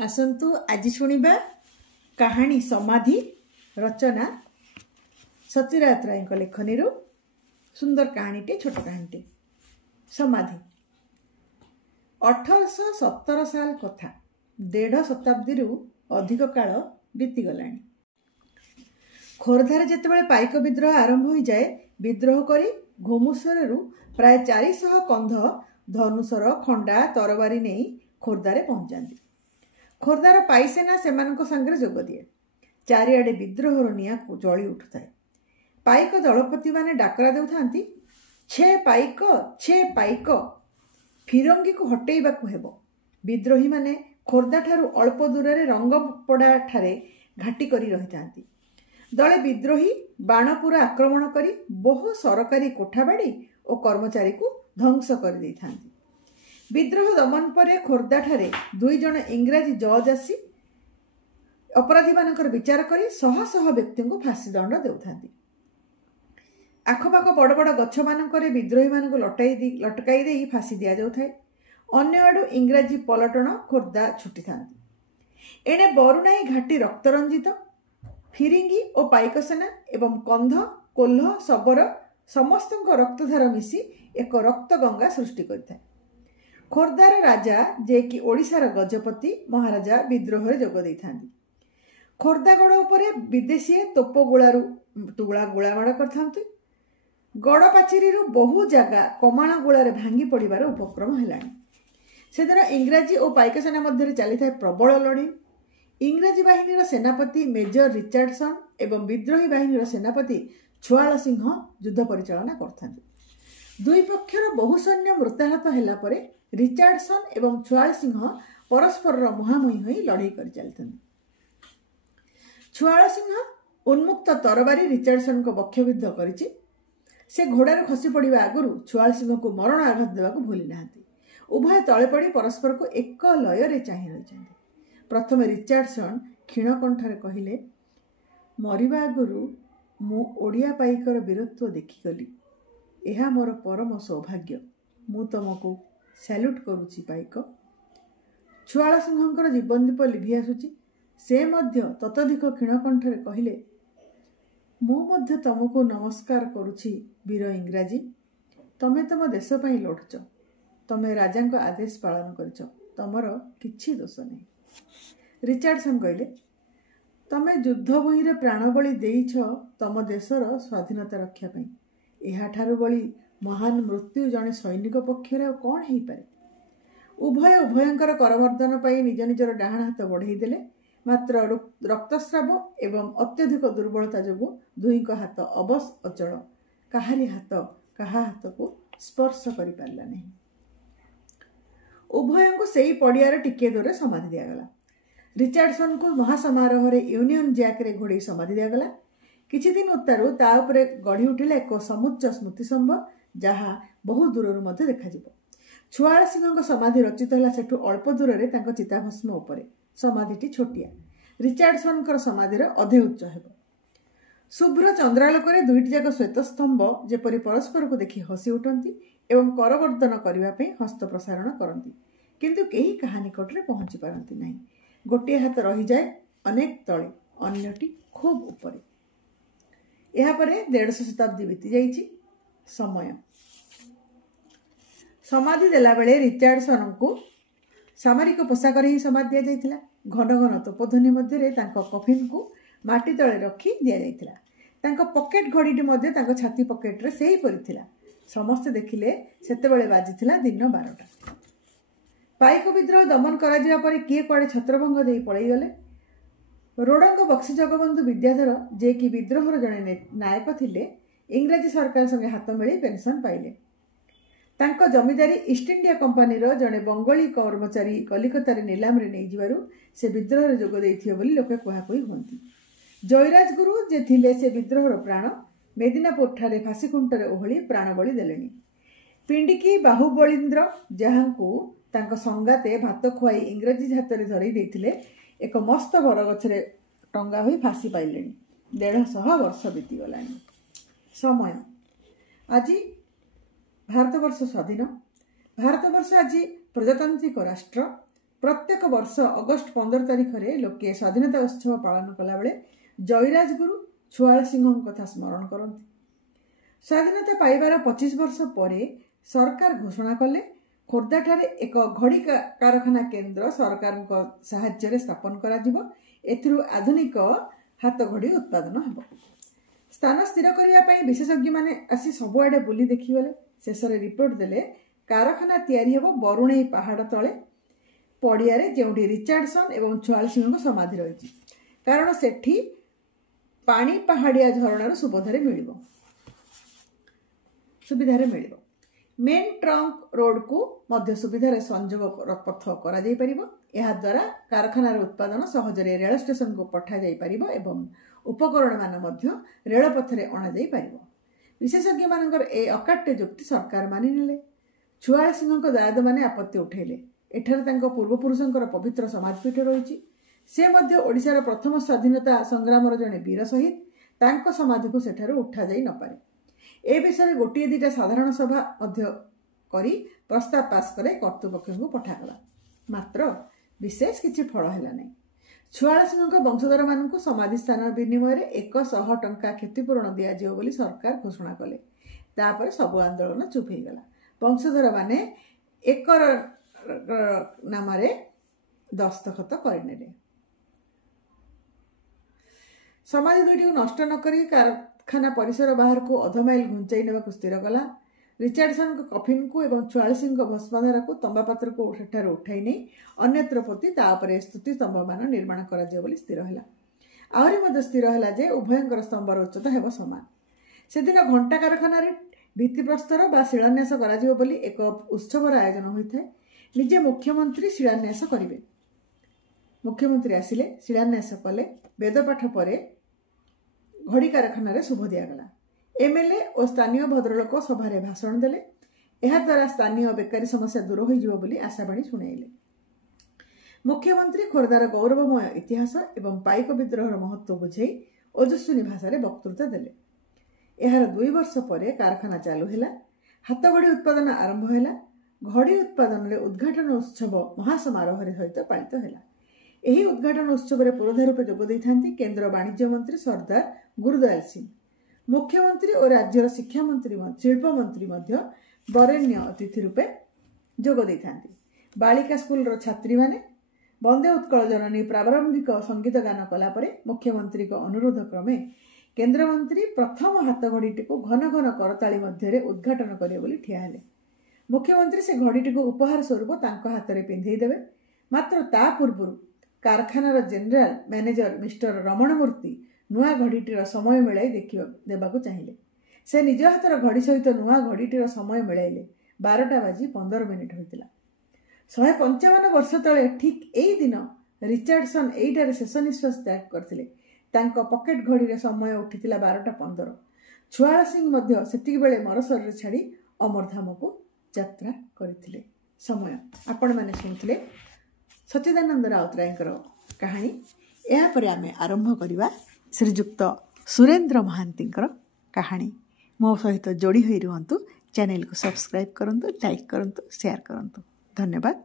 आसतु आज शुणा कहानी समाधि रचना सत्यराज राय लेखनी सुंदर कहानीटे छोट कहानीटे समाधि 1817 साल कथा 1.5 शताब्दी अधिक काल बीतीगला। खोर्धार जितेबाला पाइक विद्रोह आरंभ हो जाए विद्रोह करी घोमुसर प्राय 400 कंध धनुषर खंडा तरबारी नहीं खोर्धारे पहुंचाती। खोर्धार पाइसेना सेमानक संगे जोग दिए। चारिआडे विद्रोहर निया जली उठुए। पाइक दलपति माने डाकरा देउथांती, छे पाइक फिरंगी को हटेइबाकु हेबो। विद्रोही माने खोर्धा ठारू अल्प दूर रे रंगपड़ा ठारे घाटी करी रहिथांती। दले विद्रोही बाणपुरा आक्रमण करी बहु सरकारी कोठाबाड़ी और कर्मचारी को ध्वंस कर देइथांती। विद्रोह दमन पर खोर्धा ठारे 2 जन इंग्राजी जज आसी अपराधी मानकर विचार करी शह शह व्यक्ति को फांसी दंड देउथांती। आखपाख बड़ बड़ गछ मानकर विद्रोही मानक लटकाई दे फांसी दिया जाउथाय। अन्य आडू इंग्राजी पलटन खोर्धा छुटी थांती। एणे बरुणाई घाटी रक्तरंजित। फिरिंगी और पाइकसेना एवं कंध कोल्ह शबर समस्त रक्तधार मिसी एक रक्त गंगा सृष्टि करता। खोर्धार राजा जे कि ओडिशार गजपति महाराजा विद्रोह जोग देइथांती। खोर्धागढ़ उपरे विदेशी तोप गोलामाड़ करथांती। गड़ पाचेरी बहु जगह कमाण गोलारे भांगी पड़िबार उपक्रम हेलाणी। सेदिन इंग्राजी और पाइकसेना मध्य चली था प्रबल लड़ी। इंग्राजी बाहिनीर सेनापति मेजर रिचार्डसन एवं विद्रोही बाहिनीर सेनापति छुआल सिंह युद्ध परिचालना करथांती। दुई पक्षर बहु सैन्य मृताहत हेला परे रिचार्डसन एवं छुआल सिंह परस्पर मुहांमुही होई लड़ाई कर चलते। छुआल सिंह उन्मुक्त तरबारी रिचार्डसन को बक्षविद्ध करिछि। से घोड़ार खसी पड़ा आगु छुआल सिंह को मरण आघात देवा भूली नाहांती। उभय तले पड़ी परस्पर को एक लय चाहि रही। प्रथम रिचार्डसन क्षीण कंठरे कहिले, मरिबा आगु मु ओडिया पाइकर वीरत्व देखिगली। यह मोर परम सौभाग्य। मु तुमको सैल्यूट करुछि पाइक। छुआल सिंहंकर जीवन दीप लिभि आसुछि। से मध्य ततोधिक क्षीण कंठरे कहिले, मु मध्य तुमको नमस्कार करुछि वीर इंग्राजी। तमे तम देश पई लढुछ। तमे राजा को आदेश पालन करिछ। तमर किछि दोष नहीं। रिचार्डसन कहले, तमे युद्ध भूमि रे प्राणबली देइछ तम देशर स्वाधीनता रक्षा पई। एहा ठारू बली महान मृत्यु जने सैनिक पक्षरे कौन हो पारे। उभय उभयंकर करमर्दन पाई निज निजर डाहाण हाथ बढ़ाई देले। मात्र रक्तस्राव एवं अत्यधिक दुर्बलता जोगु दुहींक हाथ अबस अचल। काहारी हाथ काहा हाथ को स्पर्श करि पारला नहीं। उभय को सही पड़ियार टिके दूर समाधि दिगला। रिचार्डसन को महासमारोह रे यूनियन जैक रे घोड़े समाधि दिगला। किछि दिन उत्तारु ता उपरे गढ़ी उठिला एक समुच्च स्मृतिस्तंभ, जहा बहु दूर मध्य देखा जिवो। छुआल सिंह समाधि रचित है सेठू अल्प दूर रे तांको चिताभस्म उपरे। समाधिटी छोटिया। रिचार्डसन समाधिर अधे उच्च हेबो। शुभ्र चंद्रालोक दुईटी जाक श्वेत स्तंभ जेपरी परस्पर को देखि हसी उठती एवं करवर्धन करने हस्त प्रसारण करती, किंतु केही कहा निकट रे पहुंची पारती नहीं। गोटे हाथ रही जाए अनेक तले, अन्यटी खूब उपरे। यह परे 150 शताब्दी बीती जाइछि। समय समाधि देला बेले रिचार्डसन को सामरिक पोशाक ही समाधि दि जाइथिला। घन घन तोपध्वनि मध्य कफिन को माटी तले रखी दि जाइथिला। तांको पॉकेट घड़ीटी मध्य तांको छाती पॉकेट रे सेही परिथिला। समस्ते देखिले सेतेबेले बाजिथिला दिन 12टा। पाइक विद्रोह दमन करा जिवा परे किए कुआडे छत्रभंग देई पळै गले। रोडंग बक्सी जगबंधु विद्याधर जे कि विद्रोहर जड़े नायक थिले, इंग्राजी सरकार संगे हाथ मिली पेंशन पाइले। तांको जमीदारी ईस्ट इंडिया कंपानीर जड़े बंगाली कर्मचारी कलिकता नीलाम रे नहीं जिवारु से विद्रोह जोग देइथियो बोली लोके कुहाकुही हुंती। जयराज गुरु जे थिले से विद्रोहर प्राण मेदिनापुर ठारे फांसी खुंटरे ओहली प्राण बलि देलेनी। पिंडिकी बाहुबलींद्र जहांकु तांको संगाते भात खुआई इंग्राजी हाथ में धरई देइथिले एक मस्त बरगछरे टंगा होई फांसी पाइलेनी। 150 वर्ष बीतीगलानी। समय आज भारतवर्ष स्वाधीन। भारतवर्ष आज प्रजातांत्रिक राष्ट्र। प्रत्येक वर्ष अगस्ट 15 तारिख रे लोके स्वाधीनता उत्सव पालन कला बेले जयराज गुरु छुआल सिंह कथा स्मरण करती। स्वाधीनता पाइबार 25 वर्ष पर सरकार घोषणा कले खोर्धा ठारे एक घड़ी कारखाना केन्द्र सरकार साहाय्य स्थापन कर आधुनिक हाथ घड़ी उत्पादन हो। स्थान स्थिर करने विशेषज्ञ माने आसी सबुआडे बुली देखिगले। शेष रिपोर्ट देले कारखाना तैयारी हेबो बरुणेई पहाड़ तले पड़िया जोटी रिचार्डसन एवं छुआल सिंह समाधि रही, कारण सेठी पानी पहाड़िया झरणार सुविधारे मिल। मेन ट्रंक रोड को मध्य सुविधार संजोग पथ करा जाई परिबो। एहा द्वारा कारखानार उत्पादन सहजरे रेल स्टेशन को पठा जाई परिबो एवं उपकरण मान मध्य रेल पथरे अणा जाई परिबो। विशेषज्ञ मानकर ए अकाट्य जुक्ति सरकार मानि नेले। छुआल सिंह दायद माने आपत्ति उठेले। एठार तांको पूर्वपुरुषंकर पवित्र समाजपीठ रही। से मध्य ओडिशार प्रथम स्वाधीनता संग्रामर जड़े वीर शहीद तांको समाधि को सेठार उठा जाई न पारे। ए विषय गोटे दुटा साधारण सभा करी प्रस्ताव पास करे कर्तृपक्ष को पठागला, मात्र विशेष किछि फल हैला नै। छुआल सिंह वंशधर मानक समाधि स्थान विनिमय 100 टंका क्षतिपूरण दिया जियो बोली सरकार घोषणा कले। तापर सब आंदोलन चुप हो गला। वंशधर माने एकर नाम दस्तखत करनेले। समाधि दुईटी को नष्ट न करी कारखाना परिसर बाहर को अध माइल घुंचाई नेबा स्थिर कला। रिचार्डसन कफिन को एवं छुआल सिंह भस्मधारा को तंबापात्र को सेठार उठाई नहीं अन्यत्र प्रति तापरे स्तुति स्तंभ मान निर्माण करा जियो बोली स्थिर हैला। आहरी मध्य स्थिर हैला जे उभयंकर स्तंभर उच्चता हेबो समान। से दिन घंटा कारखाना भित्तिप्रस्तर बा शिलान्यास करा जियो बोली एक उत्सवर आयोजन होइथाय। निजे मुख्यमंत्री शिलान्यास करिवे। मुख्यमंत्री आसिले शिलान्यास कले। वेदपाठ पर घड़ी कारखाना शुभ दिगला। एमएलए और स्थानीय भद्रलोक सभारे भाषण देले। एहा द्वारा स्थानीय बेकारी समस्या दूर हो जिवो बोली आशावाणी शुणाइले। मुख्यमंत्री खोर्धार गौरवमय इतिहास एवं पाइक विद्रोहर महत्व बुझाई ओजस्विनी भाषा वक्तृता देले। एहार 2 वर्ष पर कारखाना चालू हैला। हाथ घड़ी उत्पादन आरंभ हैला। घड़ी उत्पादन रे उद्घाटन उत्सव महासमारोह सहित पालित हैला। एही उद्घाटन उत्सव रे पुरोधा रूपे जोग दैथांती केंद्र वाणिज्य मंत्री सरदार गुरुदयाल सिंह। मुख्यमंत्री और राज्यर शिक्षा मंत्री शिल्प मंत्री वरेण्य अतिथि रूपे जोग दैथांती। बालिका स्कूल रो छात्री माने वंदे उत्कल जननी प्रारंभिक संगीत गान कला परे मुख्यमंत्री को अनुरोध क्रमे केंद्र मंत्री प्रथम हाथ घड़ीटी को घन घन करताली मध्य उद्घाटन करिवे बोली ठिया हेले। मुख्यमंत्री से घड़ीटी को उपहार स्वरूप तांको हाथ रे पिंधेई देबे। मात्र ता पूर्व कारखानार जनरल मैनेजर मिस्टर रमण मूर्ति नुआ घड़ीटीर समय मिलाई देबाकू चाहिए। से निज हाथर घड़ी सहित नुआ घड़ीटीर समय मिलाइले। 12:15 होता। 155 वर्ष तले ठीक यही दिन रिचार्डसन एइटारे शेष निश्वास त्याग करथिले। तांको पकेट घड़ी समय उठिथिला 12:15। छुआल सिंह मध्य सेतिक बेले मरशरीर छाड़ी अमरधाम को यात्रा करथिले। समय आपण माने सुनथिले सच्चिदानंद राउतरायकर कहानी। या पर आमे आरंभ करिवा श्रीजुक्त सुरेंद्र महांतींकर कहानी। मो सहित जोड़ी होई रुहंतु। चैनल को सब्सक्राइब करंतु, लाइक करंतु, शेयर करंतु। धन्यवाद।